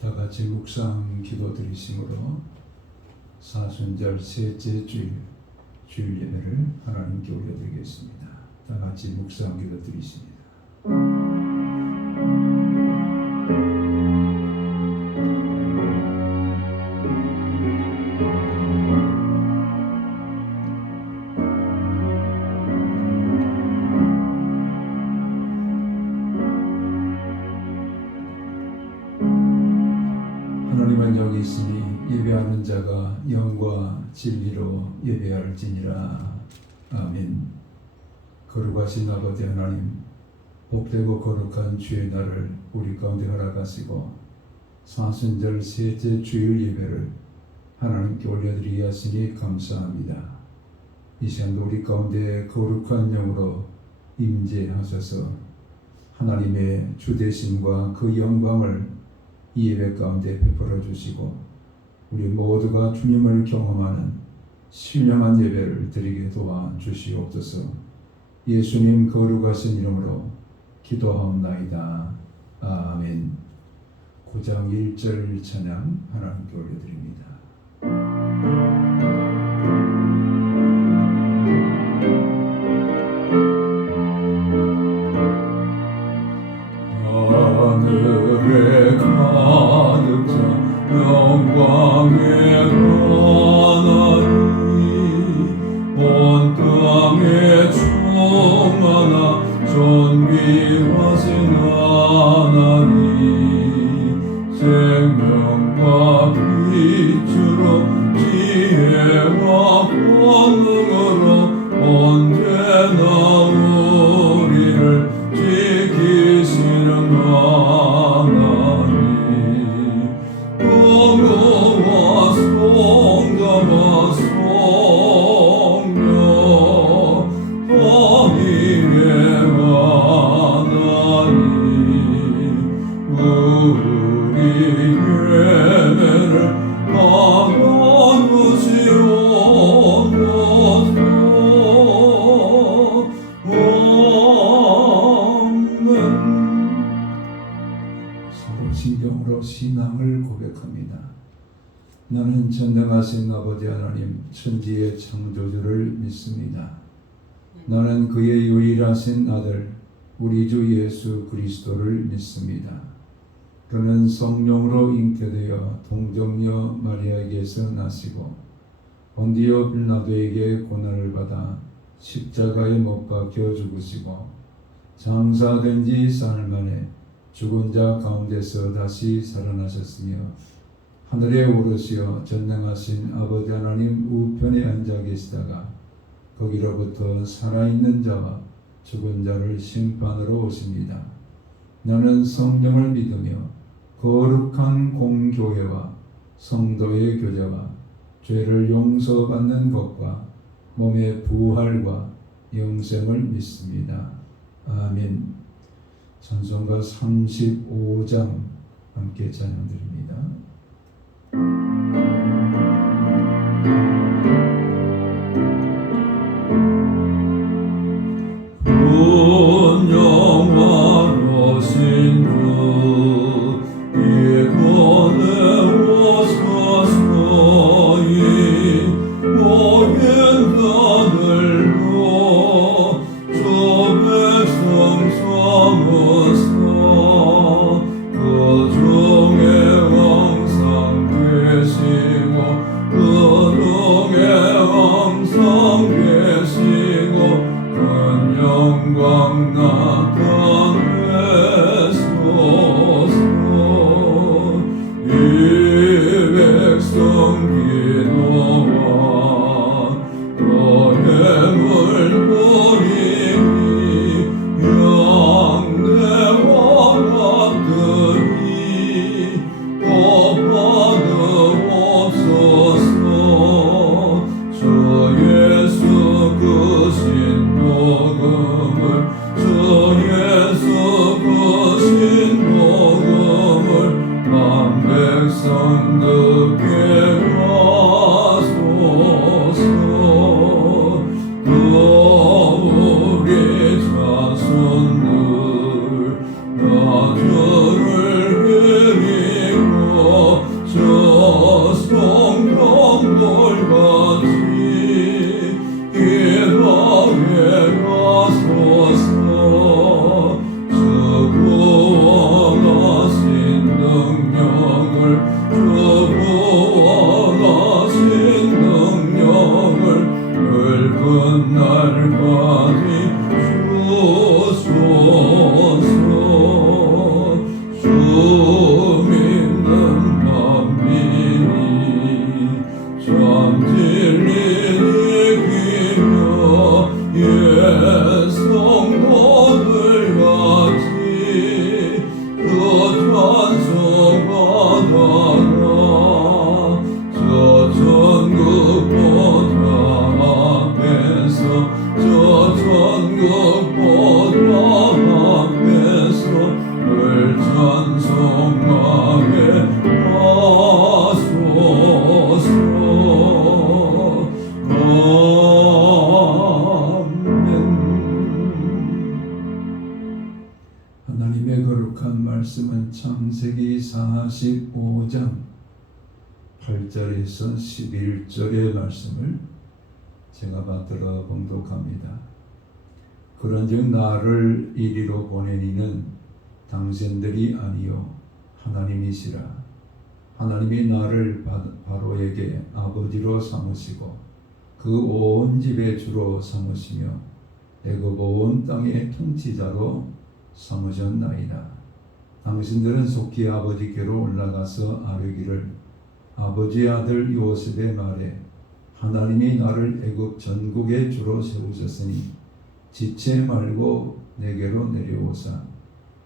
다 같이 묵상 기도 드리심으로 사순절 셋째 주일 예배를 하나님께 올려드리겠습니다. 다 같이 묵상 기도 드리십니다. 하나님은 여기 있으니 예배하는 자가 영과 진리로 예배할지니라. 아멘. 거룩하신 아버지 하나님, 복되고 거룩한 주의 날을 우리 가운데 허락하시고 사순절 셋째 주일 예배를 하나님께 올려드리게 하시니 감사합니다. 이 시간도 우리 가운데 거룩한 영으로 임재하셔서 하나님의 주되심과 그 영광을 이 예배 가운데 베풀어 주시고 우리 모두가 주님을 경험하는 신령한 예배를 드리게 도와 주시옵소서. 예수님 거룩하신 이름으로 기도하옵나이다. 아멘. 9장 1절 찬양 하나님께 올려드립니다. 하늘에 가득 차 영광의 하나님, 온 땅에 충만한 존귀하신 하나님, 생명과 빛으로 지혜와 권능으로 언제나 우리를 지키시는 하나님, 공로와 성자와 성령 범인의 하나님, 우리 예배를 받아주시옵소서. 서로 진정으로 신앙을 고백합니다. 나는 전능하신 아버지 하나님 천지의 창조주를 믿습니다. 나는 그의 유일하신 아들 우리 주 예수 그리스도를 믿습니다. 그는 성령으로 잉태되어 동정녀 마리아에게서 나시고 본디오 빌라도에게 고난을 받아 십자가에 못 박혀 죽으시고 장사된 지 사흘 만에 죽은 자 가운데서 다시 살아나셨으며 하늘에 오르시어 전능하신 아버지 하나님 우편에 앉아 계시다가 거기로부터 살아있는 자와 죽은 자를 심판으로 오십니다. 나는 성령을 믿으며 거룩한 공교회와 성도의 교제와 죄를 용서받는 것과 몸의 부활과 영생을 믿습니다. 아멘. 찬송가 35장 함께 찬양드립니다. 영화로신 주 이곳에 오셔서이 모인 자들로 주 백성 삼으사 그 중에 항상 계시고 그 중에 항상 계시고 큰 영광 나타내소서. 이 백성 기도와 너햄을 버리니 양대와 같으니 법 받으옵소서. 주 예수 그 신복음을 주 예수 그 신복음을 만 백성 듣게 하소서. 또 우리 자손들 나주를 기리고 창세기 45장 8절에서 11절의 말씀을 제가 받들어 봉독합니다. 그런즉 나를 이리로 보내니는 당신들이 아니요 하나님이시라. 하나님이 나를 바로에게 아버지로 삼으시고 그 온 집의 주로 삼으시며 애굽 온 땅의 통치자로 삼으셨나이다. 당신들은 속히 아버지께로 올라가서 아뢰기를 아버지의 아들 요셉의 말에 하나님이 나를 애굽 전국의 주로 세우셨으니 지체 말고 내게로 내려오사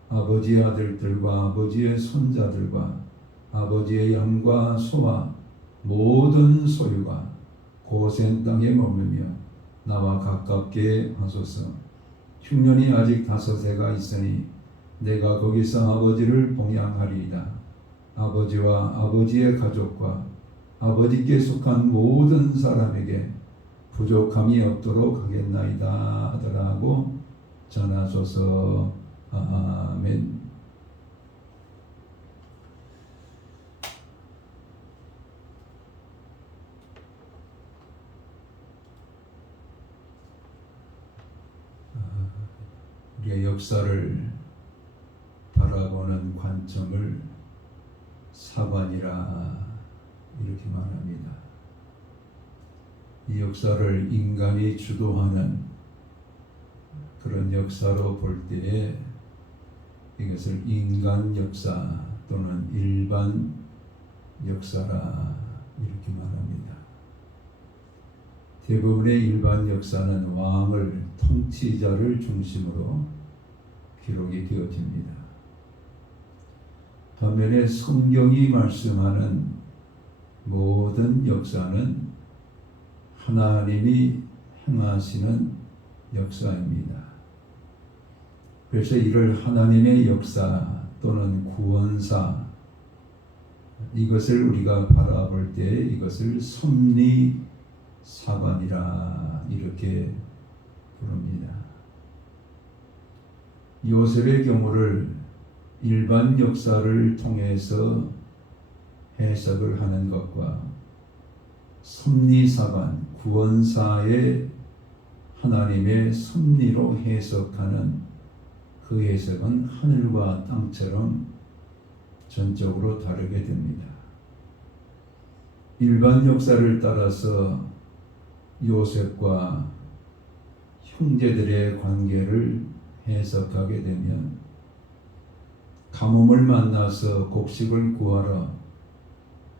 아버지의 아들들과 아버지의 손자들과 아버지의 양과 소와 모든 소유가 고센 땅에 머물며 나와 가깝게 하소서. 흉년이 아직 5해가 있으니 내가 거기서 아버지를 봉양하리이다. 아버지와 아버지의 가족과 아버지께 속한 모든 사람에게 부족함이 없도록 하겠나이다 하더라고 전하소서. 아멘. 우리의 역사를 바라보는 관점을 사관이라 이렇게 말합니다. 이 역사를 인간이 주도하는 그런 역사로 볼 때에 이것을 인간 역사 또는 일반 역사라 이렇게 말합니다. 대부분의 일반 역사는 왕을, 통치자를 중심으로 기록이 되어집니다. 반면에 성경이 말씀하는 모든 역사는 하나님이 행하시는 역사입니다. 그래서 이를 하나님의 역사 또는 구원사 이것을 우리가 바라볼 때 이것을 섭리사관이라 이렇게 부릅니다. 요셉의 경우를 일반 역사를 통해서 해석을 하는 것과 섭리사관, 구원사의 하나님의 섭리로 해석하는 그 해석은 하늘과 땅처럼 전적으로 다르게 됩니다. 일반 역사를 따라서 요셉과 형제들의 관계를 해석하게 되면 가뭄을 만나서 곡식을 구하러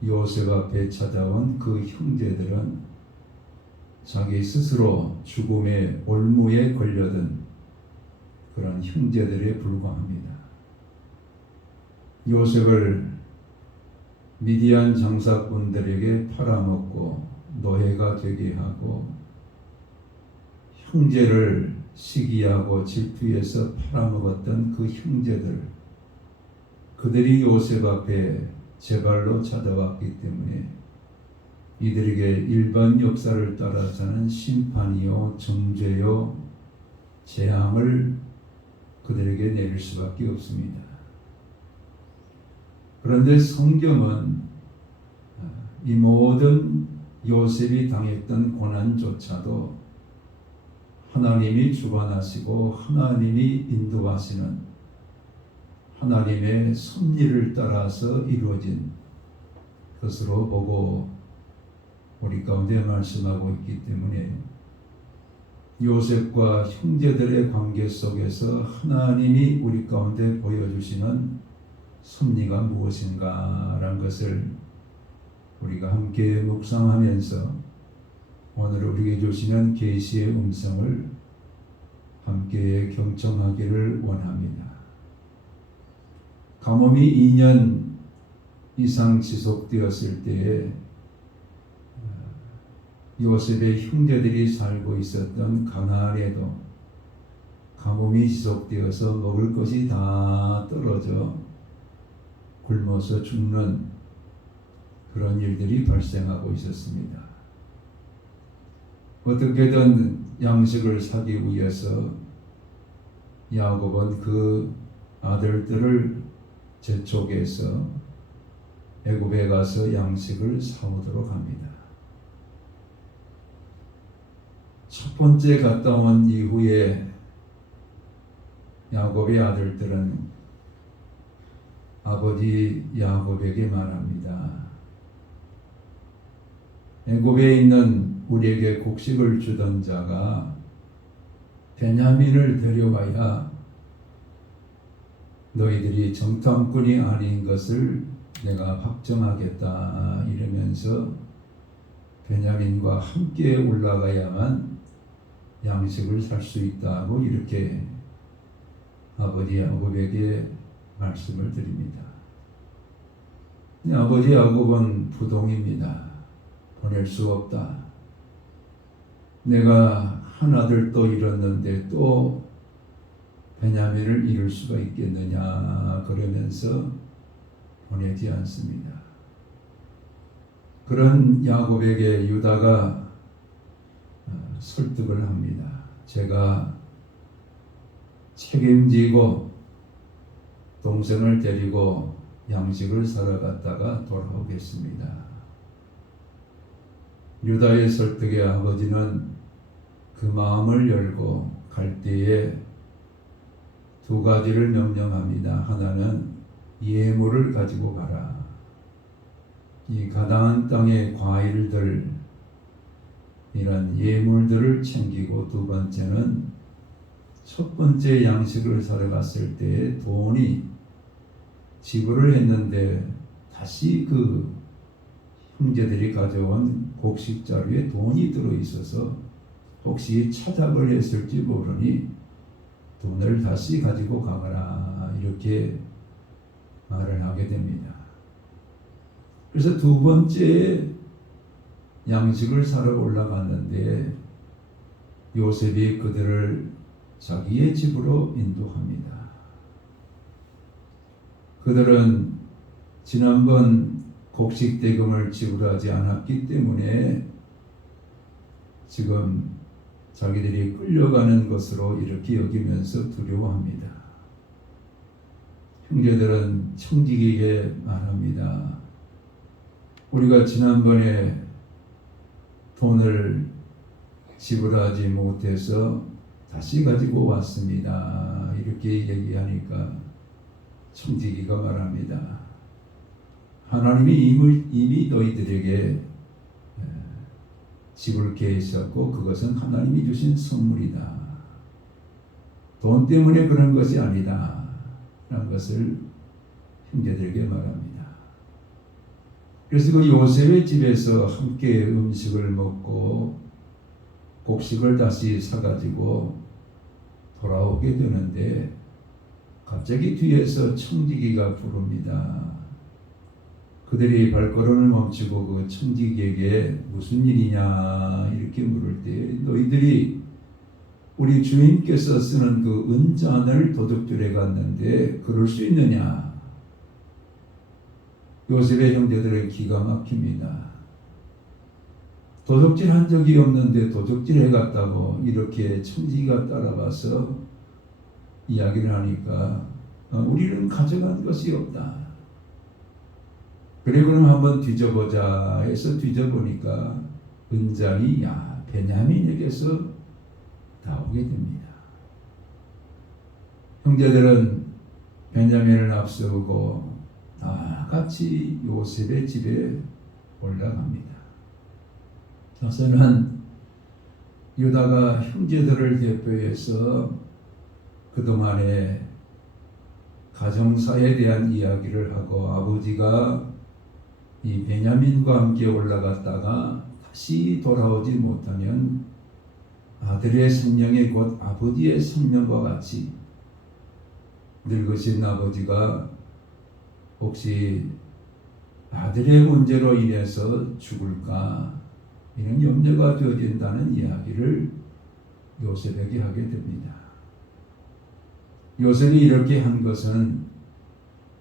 요셉 앞에 찾아온 그 형제들은 자기 스스로 죽음의 올무에 걸려든 그런 형제들에 불과합니다. 요셉을 미디안 장사꾼들에게 팔아먹고 노예가 되게 하고 형제를 시기하고 질투해서 팔아먹었던 그 형제들, 그들이 요셉 앞에 제발로 찾아왔기 때문에 이들에게 일반 역사를 따라서는 심판이요 정죄요 재앙을 그들에게 내릴 수밖에 없습니다. 그런데 성경은 이 모든 요셉이 당했던 고난조차도 하나님이 주관하시고 하나님이 인도하시는 하나님의 섭리를 따라서 이루어진 것으로 보고 우리 가운데 말씀하고 있기 때문에 요셉과 형제들의 관계 속에서 하나님이 우리 가운데 보여주시는 섭리가 무엇인가라는 것을 우리가 함께 묵상하면서 오늘 우리에게 주시는 계시의 음성을 함께 경청하기를 원합니다. 가뭄이 2년 이상 지속되었을 때에 요셉의 형제들이 살고 있었던 가나안에도 가뭄이 지속되어서 먹을 것이 다 떨어져 굶어서 죽는 그런 일들이 발생하고 있었습니다. 어떻게든 양식을 사기 위해서 야곱은 그 아들들을 재촉해서 애굽에 가서 양식을 사오도록 합니다. 첫 번째 갔다 온 이후에 야곱의 아들들은 아버지 야곱에게 말합니다. 애굽에 있는 우리에게 곡식을 주던 자가 베냐민을 데려와야 너희들이 정탐꾼이 아닌 것을 내가 확정하겠다 이러면서 베냐민과 함께 올라가야만 양식을 살 수 있다고 이렇게 아버지 야곱에게 말씀을 드립니다. 아버지 야곱은 부동입니다. 보낼 수 없다. 내가 한 아들 또 잃었는데 또 베냐민을 잃을 수가 있겠느냐 그러면서 보내지 않습니다. 그런 야곱에게 유다가 설득을 합니다. 제가 책임지고 동생을 데리고 양식을 사러 갔다가 돌아오겠습니다. 유다의 설득에 아버지는 그 마음을 열고 갈 때에 두 가지를 명령합니다. 하나는 예물을 가지고 가라. 이 가나안 땅의 과일들 이런 예물들을 챙기고 두 번째는 첫 번째 양식을 사러 갔을 때 돈이 지불을 했는데 다시 그 형제들이 가져온 곡식 자루에 돈이 들어있어서 혹시 차작을 했을지 모르니 돈을 다시 가지고 가거라 이렇게 말을 하게 됩니다. 그래서 두 번째 양식을 사러 올라갔는데 요셉이 그들을 자기의 집으로 인도합니다. 그들은 지난번 곡식 대금을 지불하지 않았기 때문에 지금 자기들이 끌려가는 것으로 이렇게 여기면서 두려워합니다. 형제들은 청지기에게 말합니다. 우리가 지난번에 돈을 지불하지 못해서 다시 가지고 왔습니다. 이렇게 얘기하니까 청지기가 말합니다. 하나님이 이미 너희들에게 지불케 하셨고 그것은 하나님이 주신 선물이다. 돈 때문에 그런 것이 아니다. 라는 것을 형제들에게 말합니다. 그래서 그 요셉의 집에서 함께 음식을 먹고 곡식을 다시 사가지고 돌아오게 되는데 갑자기 뒤에서 청지기가 부릅니다. 그들이 발걸음을 멈추고 그 청지기에게 무슨 일이냐 이렇게 물을 때 너희들이 우리 주인께서 쓰는 그 은잔을 도둑질해 갔는데 그럴 수 있느냐. 요셉의 형제들은 기가 막힙니다. 도둑질한 적이 없는데 도둑질해 갔다고 이렇게 청지기가 따라와서 이야기를 하니까 우리는 가져간 것이 없다. 그래 그럼 한번 뒤져보자 해서 뒤져보니까 은잔이 베냐민에게서 나오게 됩니다. 형제들은 베냐민을 앞세우고 다 같이 요셉의 집에 올라갑니다. 우선은 유다가 형제들을 대표해서 그동안의 가정사에 대한 이야기를 하고 아버지가 이 베냐민과 함께 올라갔다가 다시 돌아오지 못하면 아들의 생명이 곧 아버지의 생명과 같이 늙으신 아버지가 혹시 아들의 문제로 인해서 죽을까 이런 염려가 되어진다는 이야기를 요셉에게 하게 됩니다. 요셉이 이렇게 한 것은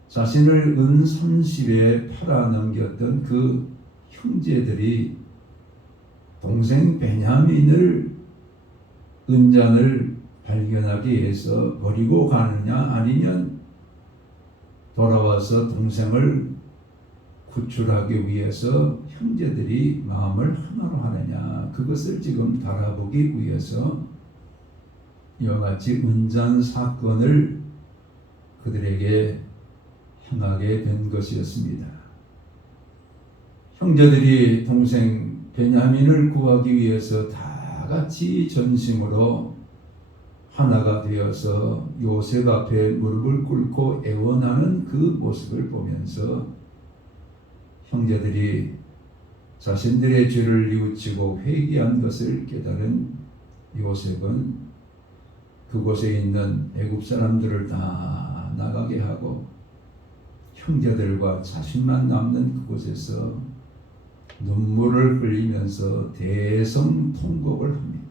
자신을 은 30에 팔아넘겼던 그 형제들이 동생 베냐민을 은잔을 발견하기 위해서 버리고 가느냐 아니면 돌아와서 동생을 구출하기 위해서 형제들이 마음을 하나로 하느냐, 그것을 지금 달아보기 위해서 이와 같이 은잔 사건을 그들에게 행하게 된 것이었습니다. 형제들이 동생 베냐민을 구하기 위해서 다 같이 전심으로 하나가 되어서 요셉 앞에 무릎을 꿇고 애원하는 그 모습을 보면서 형제들이 자신들의 죄를 뉘우치고 회개한 것을 깨달은 요셉은 그곳에 있는 애굽 사람들을 다 나가게 하고 형제들과 자신만 남는 그곳에서 눈물을 흘리면서 대성통곡을 합니다.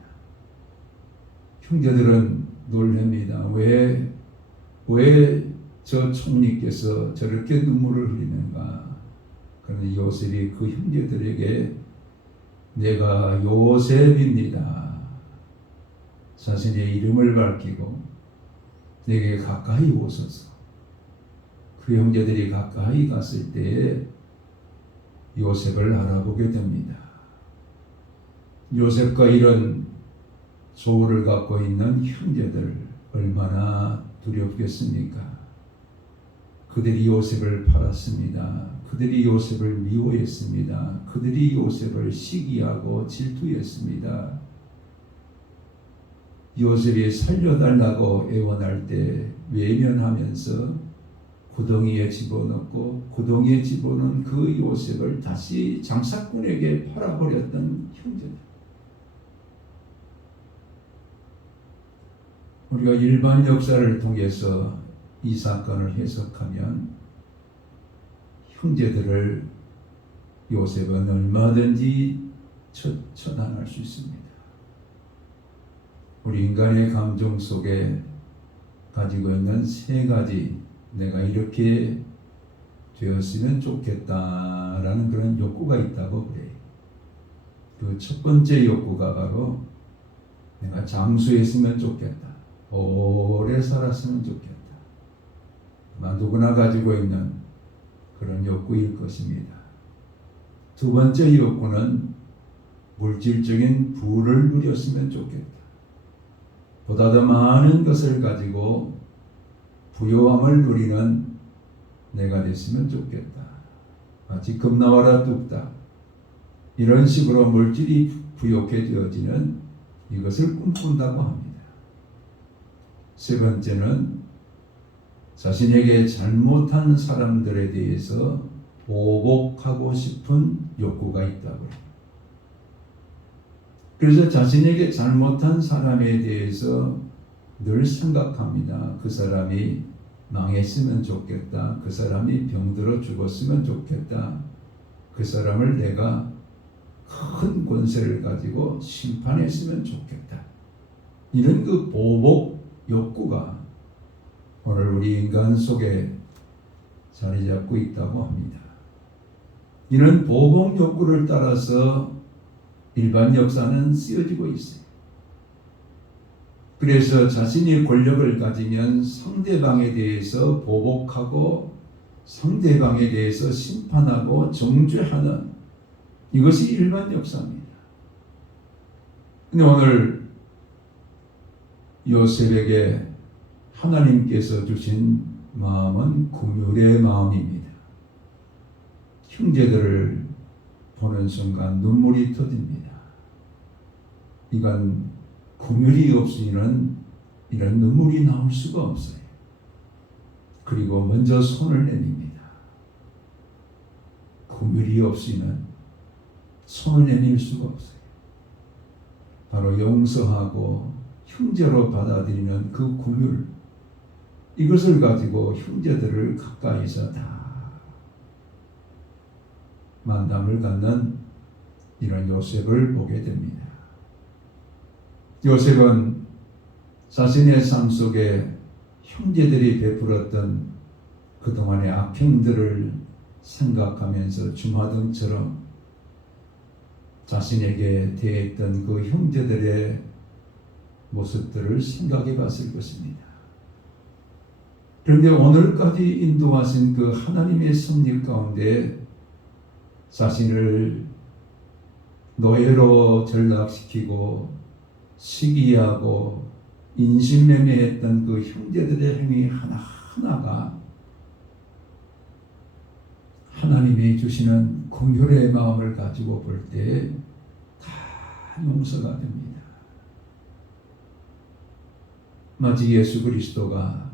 형제들은 놀랍니다. 왜 저 총리께서 저렇게 눈물을 흘리는가? 그러나 요셉이 그 형제들에게 내가 요셉입니다. 자신의 이름을 밝히고 내게 가까이 오소서. 그 형제들이 가까이 갔을 때에 요셉을 알아보게 됩니다. 요셉과 이런 소울을 갖고 있는 형제들 얼마나 두렵겠습니까? 그들이 요셉을 팔았습니다. 그들이 요셉을 미워했습니다. 그들이 요셉을 시기하고 질투했습니다. 요셉이 살려달라고 애원할 때 외면하면서 구덩이에 집어넣고 구덩이에 집어넣은 그 요셉을 다시 장사꾼에게 팔아버렸던 형제들. 우리가 일반 역사를 통해서 이 사건을 해석하면 형제들을 요셉은 얼마든지 처단할 수 있습니다. 우리 인간의 감정 속에 가지고 있는 세 가지, 내가 이렇게 되었으면 좋겠다라는 그런 욕구가 있다고 그래요. 그 첫 번째 욕구가 바로 내가 장수했으면 좋겠다. 오래 살았으면 좋겠다. 아마 누구나 가지고 있는 그런 욕구일 것입니다. 두 번째 욕구는 물질적인 부를 누렸으면 좋겠다. 보다 더 많은 것을 가지고 부요함을 누리는 내가 됐으면 좋겠다. 마치 금나와라 뚝딱 이런 식으로 물질이 부욕해져지는 이것을 꿈꾼다고 합니다. 세 번째는 자신에게 잘못한 사람들에 대해서 보복하고 싶은 욕구가 있다고 해요. 그래서 자신에게 잘못한 사람에 대해서 늘 생각합니다. 그 사람이 망했으면 좋겠다. 그 사람이 병들어 죽었으면 좋겠다. 그 사람을 내가 큰 권세를 가지고 심판했으면 좋겠다. 이런 그 보복 욕구가 오늘 우리 인간 속에 자리 잡고 있다고 합니다. 이런 보복 욕구를 따라서 일반 역사는 쓰여지고 있어요. 그래서 자신이 권력을 가지면 상대방에 대해서 보복하고 상대방에 대해서 심판하고 정죄하는 이것이 일반 역사입니다. 근데 오늘 요셉에게 하나님께서 주신 마음은 긍휼의 마음입니다. 형제들을 보는 순간 눈물이 터집니다. 이건 긍휼이 없이는 이런 눈물이 나올 수가 없어요. 그리고 먼저 손을 내밉니다. 긍휼이 없이는 손을 내밀 수가 없어요. 바로 용서하고 형제로 받아들이는 그 긍휼, 이것을 가지고 형제들을 가까이서 다 만남을 갖는 이런 요셉을 보게 됩니다. 요셉은 자신의 삶 속에 형제들이 베풀었던 그동안의 악행들을 생각하면서 주마등처럼 자신에게 대했던 그 형제들의 모습들을 생각해 봤을 것입니다. 그런데 오늘까지 인도하신 그 하나님의 섭리 가운데 자신을 노예로 전락시키고 시기하고 인신매매했던 그 형제들의 행위 하나하나가 하나님이 주시는 긍휼의 마음을 가지고 볼 때 다 용서가 됩니다. 마치 예수 그리스도가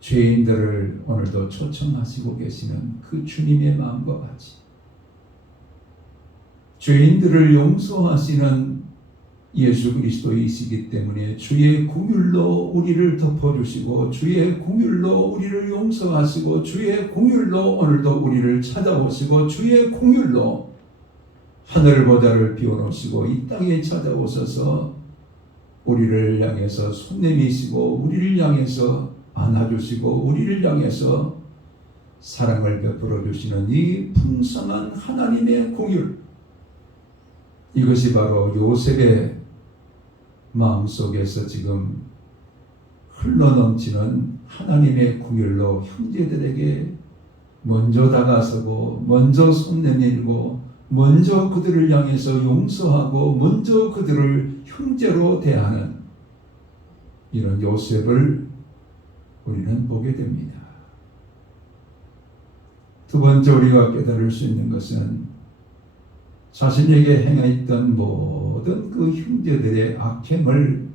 죄인들을 오늘도 초청하시고 계시는 그 주님의 마음과 같이 죄인들을 용서하시는 예수 그리스도이시기 때문에 주의 긍휼로 우리를 덮어주시고 주의 긍휼로 우리를 용서하시고 주의 긍휼로 오늘도 우리를 찾아오시고 주의 긍휼로 하늘보다를 비워놓으시고 이 땅에 찾아오셔서 우리를 향해서 손 내미시고 우리를 향해서 안아주시고 우리를 향해서 사랑을 베풀어 주시는 이 풍성한 하나님의 긍휼, 이것이 바로 요셉의 마음속에서 지금 흘러넘치는 하나님의 긍휼로 형제들에게 먼저 다가서고 먼저 손 내밀고 먼저 그들을 향해서 용서하고 먼저 그들을 형제로 대하는 이런 요셉을 우리는 보게 됩니다. 두 번째 우리가 깨달을 수 있는 것은 자신에게 행했던 모든 그 형제들의 악행을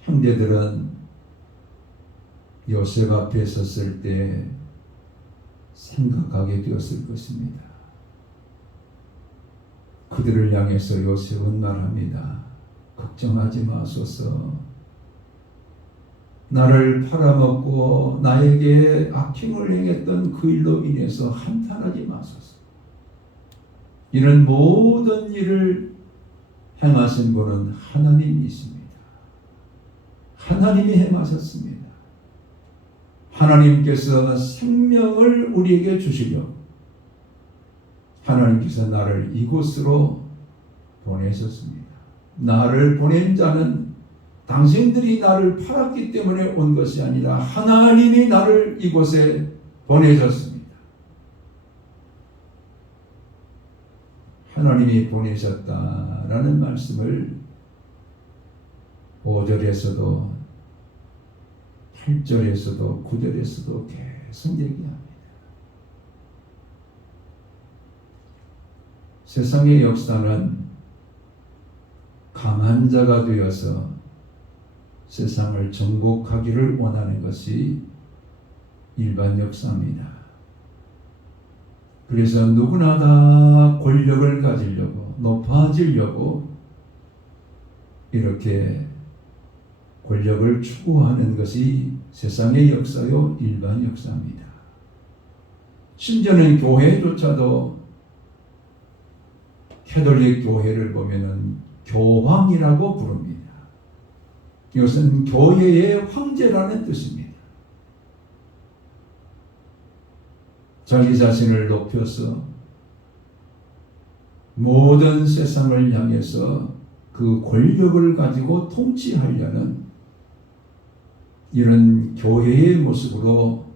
형제들은 요셉 앞에 섰을 때 생각하게 되었을 것입니다. 그들을 향해서 요셉은 말합니다. 걱정하지 마소서. 나를 팔아먹고 나에게 악행을 행했던 그 일로 인해서 한탄하지 마소서. 이런 모든 일을 행하신 분은 하나님이십니다. 하나님이 행하셨습니다. 하나님께서 생명을 우리에게 주시려고 하나님께서 나를 이곳으로 보내셨습니다. 나를 보낸 자는 당신들이 나를 팔았기 때문에 온 것이 아니라 하나님이 나를 이곳에 보내셨습니다. 하나님이 보내셨다라는 말씀을 5절에서도 8절에서도 9절에서도 계속 얘기합니다. 세상의 역사는 강한 자가 되어서 세상을 정복하기를 원하는 것이 일반 역사입니다. 그래서 누구나 다 권력을 가지려고 높아지려고 이렇게 권력을 추구하는 것이 세상의 역사요 일반 역사입니다. 심지어는 교회조차도 캐톨릭 교회를 보면은 교황이라고 부릅니다. 이것은 교회의 황제라는 뜻입니다. 자기 자신을 높여서 모든 세상을 향해서 그 권력을 가지고 통치하려는 이런 교회의 모습으로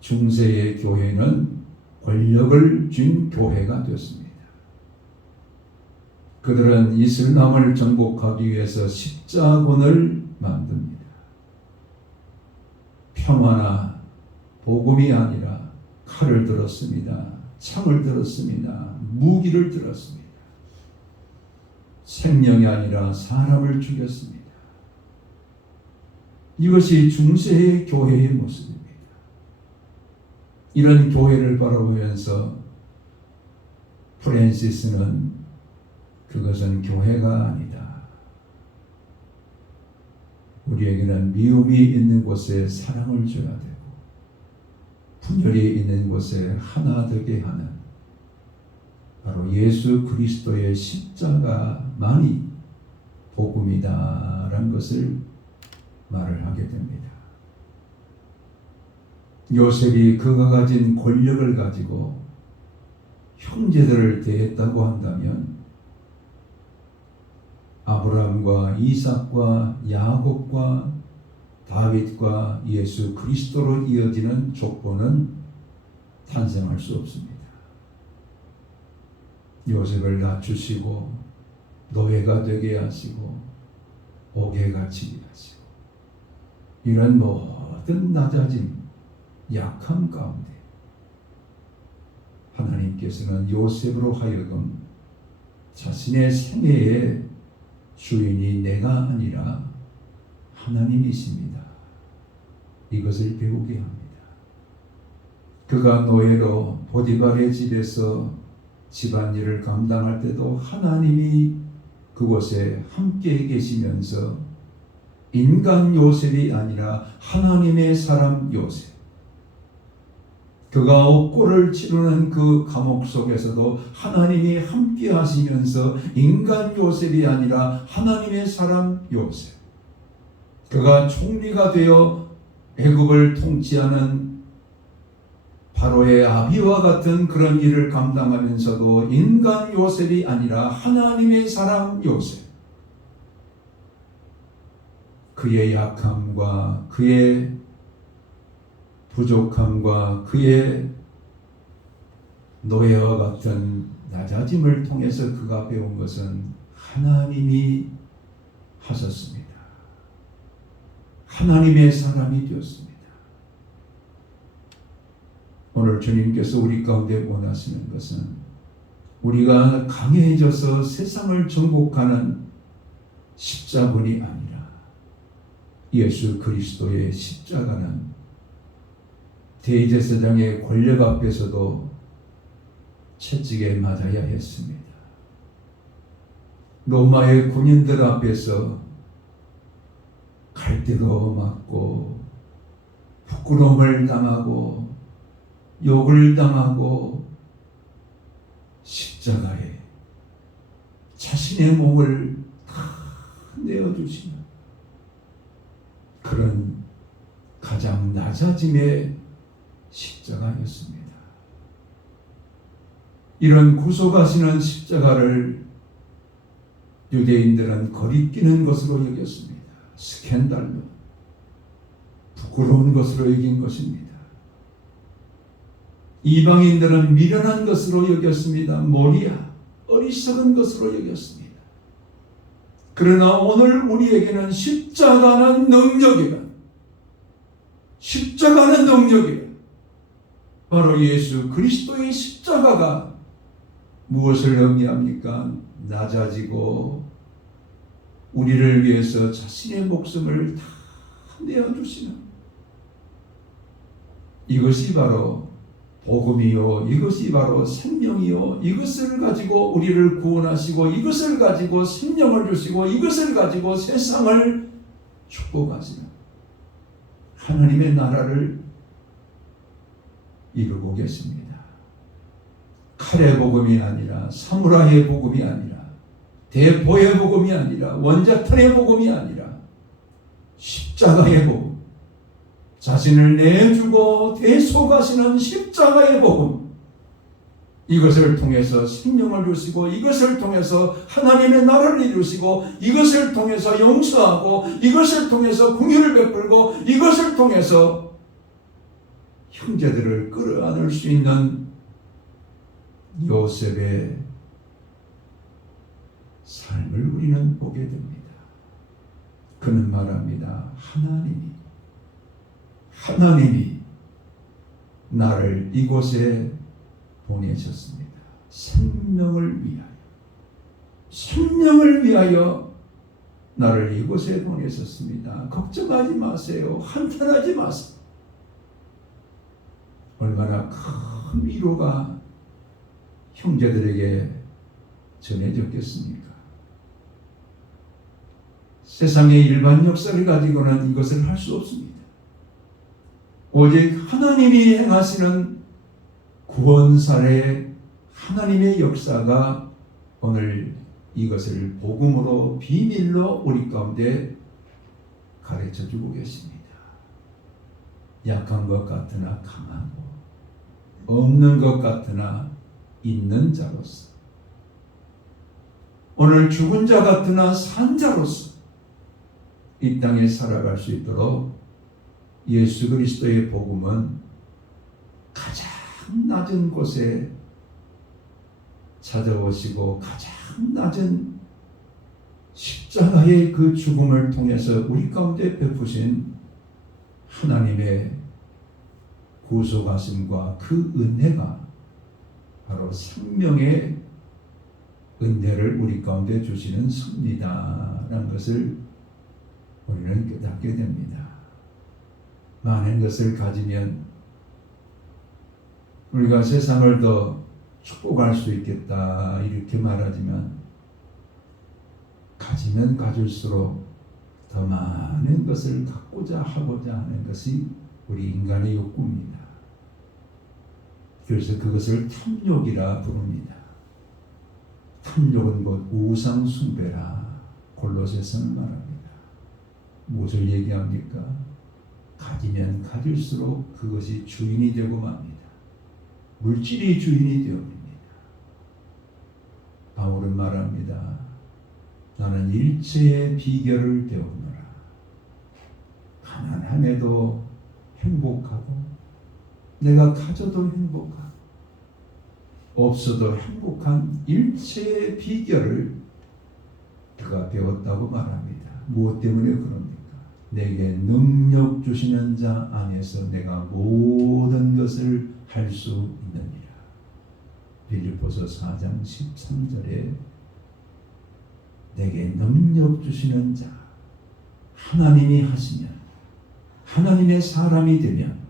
중세의 교회는 권력을 쥔 교회가 되었습니다. 그들은 이슬람을 정복하기 위해서 십자군을 만듭니다. 평화나 복음이 아니라 칼을 들었습니다. 창을 들었습니다. 무기를 들었습니다. 생명이 아니라 사람을 죽였습니다. 이것이 중세의 교회의 모습입니다. 이런 교회를 바라보면서 프랜시스는 그것은 교회가 아니다. 우리에게는 미움이 있는 곳에 사랑을 줘야 되고 분열이 있는 곳에 하나 되게 하는 바로 예수 그리스도의 십자가만이 복음이다라는 것을 말을 하게 됩니다. 요셉이 그가 가진 권력을 가지고 형제들을 대했다고 한다면 아브라함과 이삭과 야곱과 다윗과 예수 그리스도로 이어지는 족보는 탄생할 수 없습니다. 요셉을 낮추시고 노예가 되게 하시고 옥에 갇히게 하시고 이런 모든 낮아짐, 약함 가운데 하나님께서는 요셉으로 하여금 자신의 생애의 주인이 내가 아니라 하나님이십니다. 이것을 배우게 합니다. 그가 노예로 보디발의 집에서 집안일을 감당할 때도 하나님이 그곳에 함께 계시면서 인간 요셉이 아니라 하나님의 사람 요셉, 그가 옥고를 치르는 그 감옥 속에서도 하나님이 함께 하시면서 인간 요셉이 아니라 하나님의 사람 요셉, 그가 총리가 되어 애굽을 통치하는 바로의 아비와 같은 그런 일을 감당하면서도 인간 요셉이 아니라 하나님의 사람 요셉, 그의 약함과 그의 부족함과 그의 노예와 같은 낮아짐을 통해서 그가 배운 것은 하나님이 하셨습니다. 하나님의 사람이 되었습니다. 오늘 주님께서 우리 가운데 원하시는 것은 우리가 강해져서 세상을 정복하는 십자군이 아니라 예수 그리스도의 십자가는 대제사장의 권력 앞에서도 채찍에 맞아야 했습니다. 로마의 군인들 앞에서 칼대도 맞고 부끄러움을 당하고 욕을 당하고 십자가에 자신의 몸을 다 내어주시는 그런 가장 낮아짐의 십자가였습니다. 이런 구속하시는 십자가를 유대인들은 거리끼는 것으로 여겼습니다. 스캔들로, 부끄러운 것으로 여긴 것입니다. 이방인들은 미련한 것으로 여겼습니다. 모리야, 어리석은 것으로 여겼습니다. 그러나 오늘 우리에게는 십자가는 능력이다. 십자가는 능력이다. 바로 예수 그리스도의 십자가가 무엇을 의미합니까? 낮아지고 우리를 위해서 자신의 목숨을 다 내어주시는, 이것이 바로 복음이요, 이것이 바로 생명이요, 이것을 가지고 우리를 구원하시고 이것을 가지고 생명을 주시고 이것을 가지고 세상을 축복하시는 하나님의 나라를 이루고 계십니다. 칼의 복음이 아니라, 사무라이의 복음이 아니라, 대포의 복음이 아니라, 원자탄의 복음이 아니라 십자가의 복음, 자신을 내주고 대속하시는 십자가의 복음, 이것을 통해서 생명을 주시고 이것을 통해서 하나님의 나라를 이루시고 이것을 통해서 용서하고 이것을 통해서 긍휼을 베풀고 이것을 통해서 형제들을 끌어안을 수 있는 요셉의 삶을 우리는 보게 됩니다. 그는 말합니다. 하나님이 나를 이곳에 보내셨습니다. 생명을 위하여 나를 이곳에 보내셨습니다. 걱정하지 마세요. 한탄하지 마세요. 얼마나 큰 위로가 형제들에게 전해졌겠습니까? 세상의 일반 역사를 가지고는 이것을 할 수 없습니다. 오직 하나님이 행하시는 구원사의 하나님의 역사가 오늘 이것을 복음으로 비밀로 우리 가운데 가르쳐주고 계십니다. 약한 것 같으나 강하고 없는 것 같으나 있는 자로서, 오늘 죽은 자 같으나 산 자로서 이 땅에 살아갈 수 있도록 예수 그리스도의 복음은 가장 낮은 곳에 찾아오시고 가장 낮은 십자가의 그 죽음을 통해서 우리 가운데 베푸신 하나님의 구속하심과 그 은혜가 바로 생명의 은혜를 우리 가운데 주시는 섭리다라는 것을 우리는 깨닫게 됩니다. 많은 것을 가지면 우리가 세상을 더 축복할 수 있겠다 이렇게 말하지만 가지면 가질수록 더 많은 것을 갖고자 하고자 하는 것이 우리 인간의 욕구입니다. 그래서 그것을 탐욕이라 부릅니다. 탐욕은 곧 우상 숭배라 골로새서는 말합니다. 무엇을 얘기합니까? 가지면 가질수록 그것이 주인이 되고 맙니다. 물질이 주인이 되어버립니다. 바울은 말합니다. 나는 일체의 비결을 배우노라. 가난함에도 행복하고 내가 가져도 행복하고 없어도 행복한 일체의 비결을 그가 배웠다고 말합니다. 무엇 때문에 그럽니까? 내게 능력 주시는 자 안에서 내가 모든 것을 할 수 있느니라. 빌립보서 4장 13절에 내게 능력 주시는 자, 하나님이 하시면, 하나님의 사람이 되면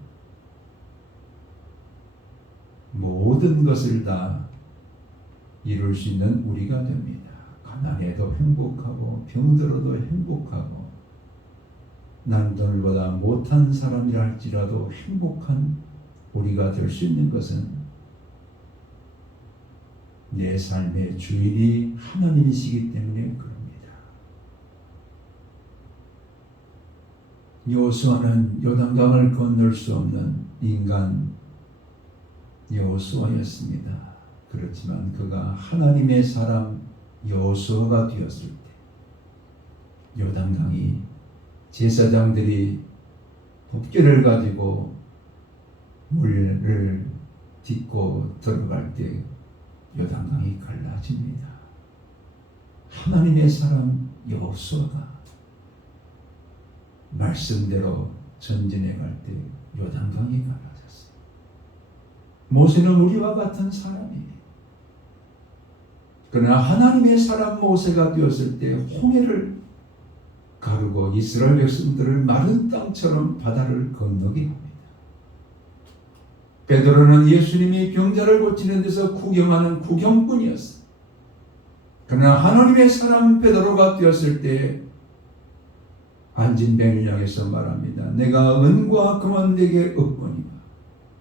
모든 것을 다 이룰 수 있는 우리가 됩니다. 가난해도 행복하고 병들어도 행복하고 남들보다 못한 사람이라 할지라도 행복한 우리가 될 수 있는 것은 내 삶의 주인이 하나님이시기 때문에 그럽니다. 여호수아는 요단강을 건널 수 없는 인간 여호수아였습니다. 그렇지만 그가 하나님의 사람 여호수아가 되었을 때 요단강이 제사장들이 법궤를 가지고 물을 딛고 들어갈 때 요단강이 갈라집니다. 하나님의 사람 여호수아가 말씀대로 전진해 갈 때 요단강이 갈라졌어요. 모세는 우리와 같은 사람이에요. 그러나 하나님의 사람 모세가 되었을 때 홍해를 가르고 이스라엘 백성들을 마른 땅처럼 바다를 건너게 합니다. 베드로는 예수님이 병자를 고치는 데서 구경하는 구경꾼이었어요. 그러나 하나님의 사람 베드로가 되었을 때 앉은 뱀을 향해서 말합니다. 내가 은과 금은 네게 없거니와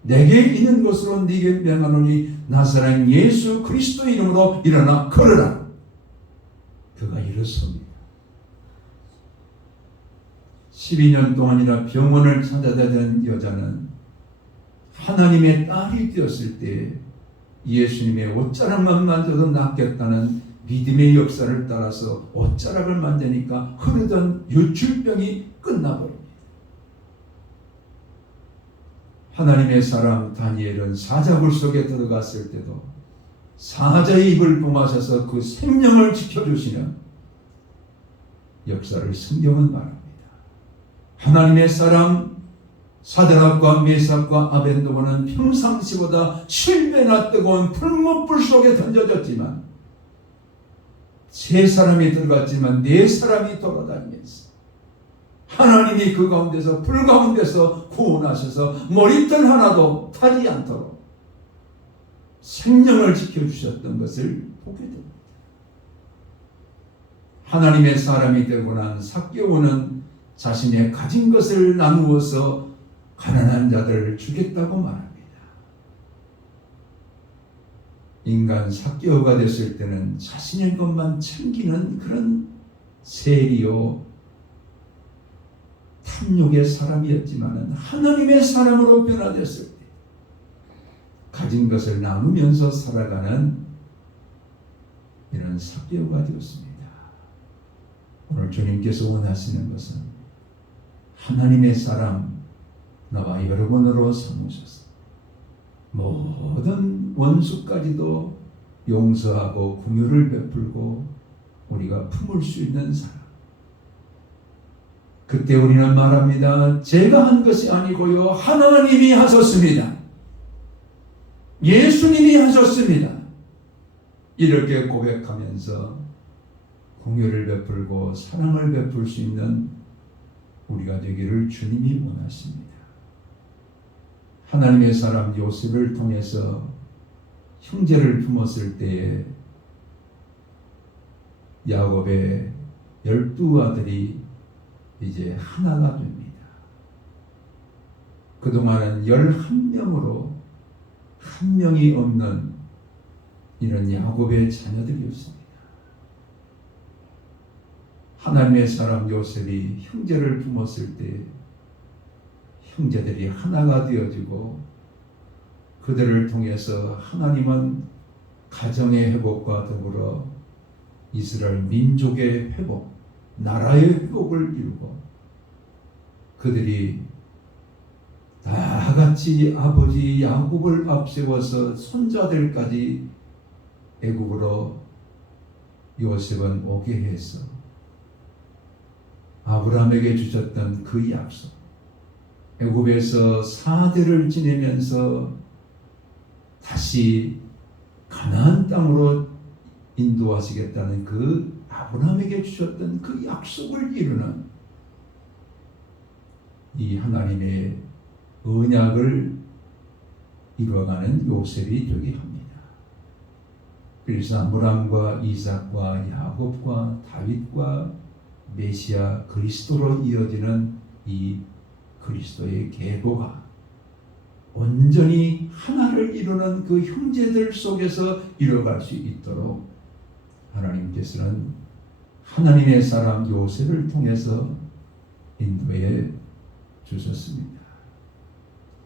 내게 있는 것으로 네게 명하노니 나사렛 예수 그리스도 이름으로 일어나 걸으라. 그가 일어섭니다. 12년 동안이나 병원을 찾아다니는 여자는 하나님의 딸이 되었을 때 예수님의 옷자락만 만져도 낫겠다는 믿음의 역사를 따라서 옷자락을 만지니까 흐르던 유출병이 끝나버립니다. 하나님의 사람 다니엘은 사자굴 속에 들어갔을 때도 사자의 입을 뿜하셔서 그 생명을 지켜주시는 역사를 성경은 말합니다. 하나님의 사람 사드락과 메삭과 아벤노고는 평상시보다 7배나 뜨거운 풀무불 속에 던져졌지만 세 사람이 들어갔지만 네 사람이 돌아다니면서 하나님이 그 가운데서 불 가운데서 구원하셔서 머리털 하나도 타지 않도록 생명을 지켜주셨던 것을 보게 됩니다. 하나님의 사람이 되고 난 삭개오는 자신의 가진 것을 나누어서 가난한 자들을 주겠다고 말합니다. 인간 삭개오가 됐을 때는 자신의 것만 챙기는 그런 세리요 탐욕의 사람이었지만 하나님의 사람으로 변화됐을 때 가진 것을 나누면서 살아가는 이런 삭개오가 되었습니다. 오늘 주님께서 원하시는 것은 하나님의 사람 나와 여러분으로 삼으셔서 모든 원수까지도 용서하고 긍휼을 베풀고 우리가 품을 수 있는 사람. 그때 우리는 말합니다. 제가 한 것이 아니고요, 하나님이 하셨습니다. 예수님이 하셨습니다. 이렇게 고백하면서 긍휼을 베풀고 사랑을 베풀 수 있는 우리가 되기를 주님이 원하십니다. 하나님의 사람 요셉을 통해서 형제를 품었을 때에 야곱의 12아들이 이제 하나가 됩니다. 그동안은 11명으로 한 명이 없는 이런 야곱의 자녀들이었습니다. 하나님의 사람 요셉이 형제를 품었을 때 형제들이 하나가 되어지고 그들을 통해서 하나님은 가정의 회복과 더불어 이스라엘 민족의 회복, 나라의 회복을 이루고 그들이 다 같이 아버지 야곱을 앞세워서 손자들까지 애굽으로 요셉은 오게 해서 아브라함에게 주셨던 그 약속, 애굽에서 4대를 지내면서 다시 가나안 땅으로 인도하시겠다는 그 아브라함에게 주셨던 그 약속을 이루는 이 하나님의 언약을 이루어가는 요셉이 되게 합니다. 그래서 아브라함과 이삭과 야곱과 다윗과 메시아 그리스도로 이어지는 이 그리스도의 계보가 온전히 하나를 이루는 그 형제들 속에서 이뤄갈 수 있도록 하나님께서는 하나님의 사람 요셉을 통해서 인도해 주셨습니다.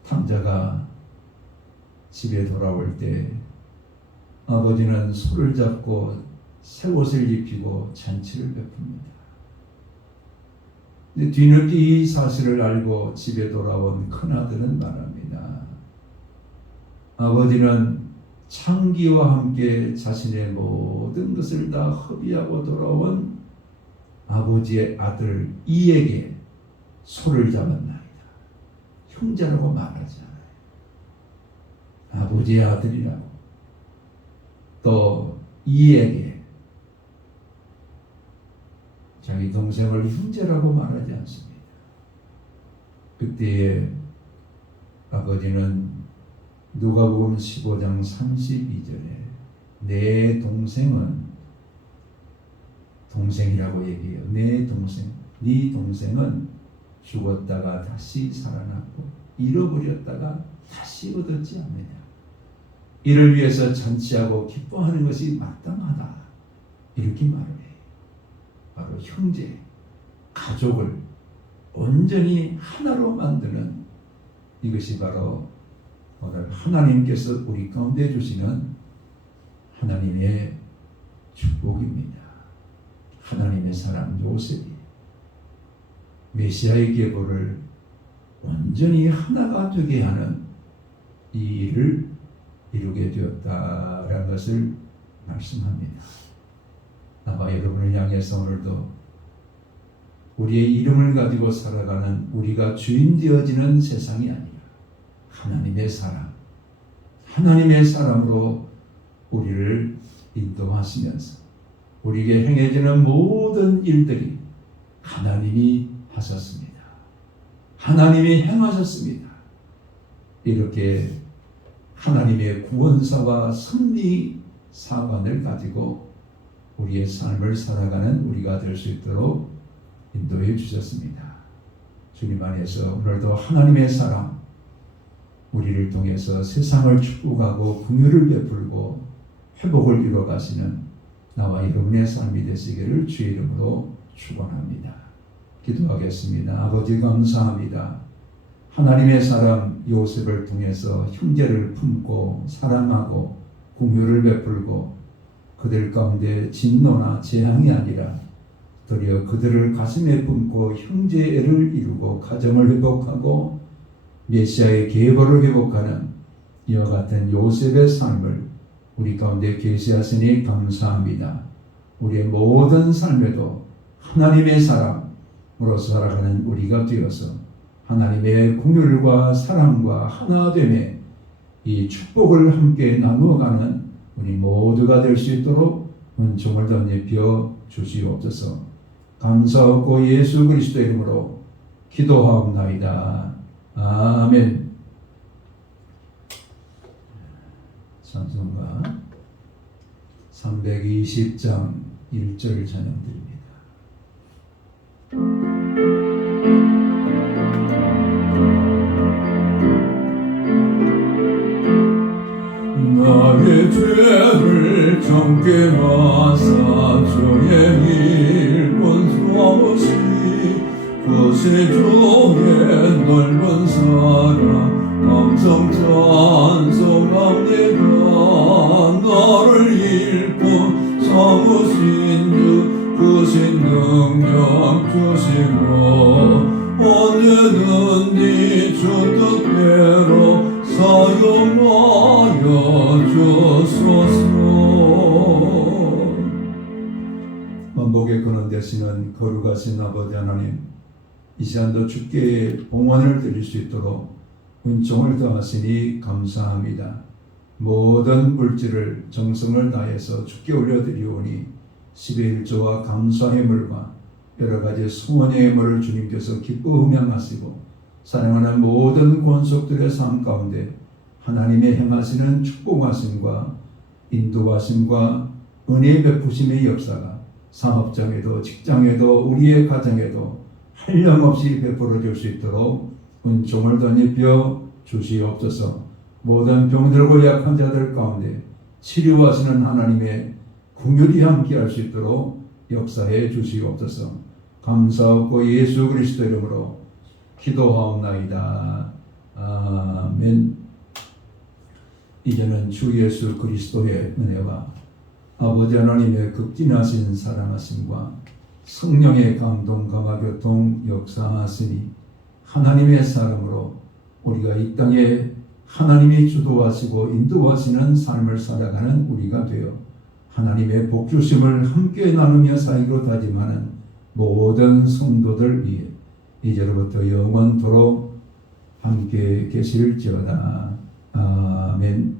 탐자가 집에 돌아올 때 아버지는 소를 잡고 새 옷을 입히고 잔치를 베풉니다. 뒤늦게 이 사실을 알고 집에 돌아온 큰아들은 말합니다. 아버지는 창기와 함께 자신의 모든 것을 다 허비하고 돌아온 아버지의 아들 이에게 소를 잡았나이다. 형제라고 말하지 않아요. 아버지의 아들이라고. 또 이에게 자기 동생을 형제라고 말하지 않습니다. 그때에 아버지는 누가복음 15장 32절에 내 동생은 동생이라고 얘기해요. 내 동생, 네 동생은 죽었다가 다시 살아났고 잃어버렸다가 다시 얻었지 않느냐. 이를 위해서 잔치하고 기뻐하는 것이 마땅하다. 이렇게 말을 해요. 바로 형제, 가족을 온전히 하나로 만드는 이것이 바로 오늘 하나님께서 우리 가운데 주시는 하나님의 축복입니다. 하나님의 사람 요셉이 메시아의 계보를 온전히 하나가 되게 하는 이 일을 이루게 되었다라는 것을 말씀합니다. 나와 여러분을 향해서 오늘도 우리의 이름을 가지고 살아가는 우리가 주인 되어지는 세상이 아니라 하나님의 사람, 하나님의 사람으로 우리를 인도하시면서 우리에게 행해지는 모든 일들이 하나님이 하셨습니다. 하나님이 행하셨습니다. 이렇게 하나님의 구원사와 승리 사관을 가지고 우리의 삶을 살아가는 우리가 될 수 있도록 인도해 주셨습니다. 주님 안에서 오늘도 하나님의 사람, 우리를 통해서 세상을 축복하고 긍휼을 베풀고 회복을 이루어가시는 나와 여러분의 삶이 되시기를 주의 이름으로 축원합니다. 기도하겠습니다. 아버지 감사합니다. 하나님의 사람 요셉을 통해서 형제를 품고 사랑하고 긍휼을 베풀고 그들 가운데 진노나 재앙이 아니라 도리어 그들을 가슴에 품고 형제애를 이루고 가정을 회복하고 메시아의 계보를 회복하는 이와 같은 요셉의 삶을 우리 가운데 계시하시니 감사합니다. 우리의 모든 삶에도 하나님의 사람으로 살아가는 우리가 되어서 하나님의 긍휼과 사랑과 하나됨의 이 축복을 함께 나누어가는 우리 모두가 될 수 있도록 은총을 덧입혀 주시옵소서. 감사하고 예수 그리스도 이름으로 기도하옵나이다. 아멘. 찬송가 320장 1절 찬양드립니다. 나의 죄를 정케 하사 주의 일본 수없이 그 세종의 넓은 사랑 함성 찬송합니다. 나를 읽고 삼으신 주 그 신능력 주시고 언제든지 주 뜻대로 사용하여 주소서. 만복의 근원 되시는 거룩하신 아버지 하나님, 이 시간도 주께 봉헌을 드릴 수 있도록 은총을 더하시니 감사합니다. 모든 물질을 정성을 다해서 주께 올려드리오니 11조와 감사의 물과 여러 가지 소원의 물을 주님께서 기뻐 음양하시고 사랑하는 모든 권속들의 삶 가운데 하나님의 행하시는 축복하심과 인도하심과 은혜 베푸심의 역사가 사업장에도 직장에도 우리의 가정에도 한량없이 베풀어 줄 수 있도록 은총을 덧입혀 주시옵소서. 모든 병들고 약한 자들 가운데 치료하시는 하나님의 긍휼이 함께할 수 있도록 역사해 주시옵소서. 감사하고 예수 그리스도 이름으로 기도하옵나이다. 아멘. 이제는 주 예수 그리스도의 은혜와 아버지 하나님의 극진하신 사랑하심과 성령의 감동 감화교통 역사하시니 하나님의 사람으로 우리가 이 땅에 하나님이 주도하시고 인도하시는 삶을 살아가는 우리가 되어 하나님의 복주심을 함께 나누며 살기로 다짐하는 모든 성도들 위해 이제로부터 영원토록 함께 계실지어다. 아멘.